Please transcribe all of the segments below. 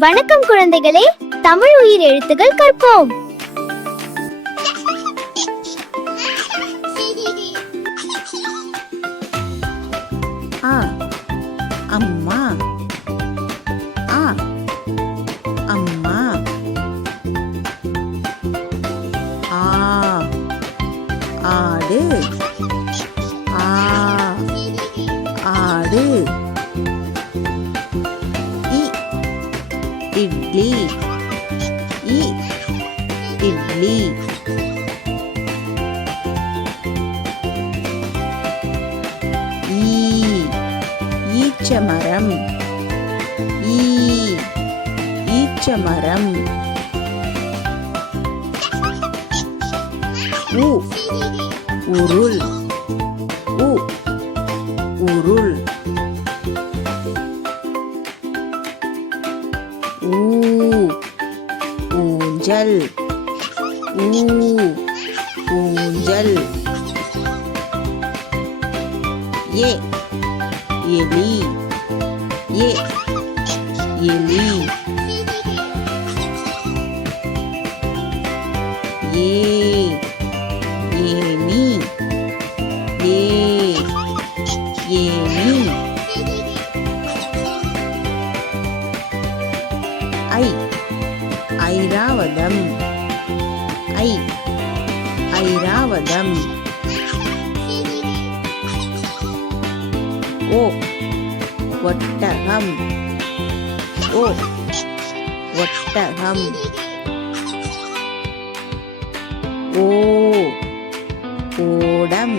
வணக்கம் குழந்தைகளே, தமிழ் உயிர் எழுத்துக்கள் கற்போம். ஆ அம்மா, ஆ அம்மா. ஆ ஆடு, ஆ ஆடு. இ இட்லி, இ இட்லி. ஈச்சமரம், ஈச்சமரம். உருள், உருள். ஊஞ்சல், ஊஞ்சல். எலி, எலி. ஏனி, ஏனி. ஐராவதம், ஐராவதம். ஒட்டகம், ஒட்டகம். ஓடம்,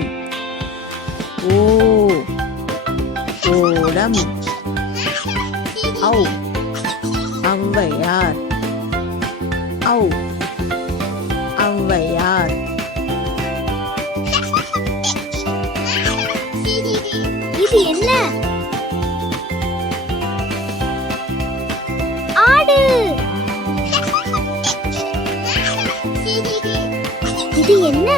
ஓடம். ஔவையார், ஔவையார். இது என்ன? ஆடு. இது என்ன?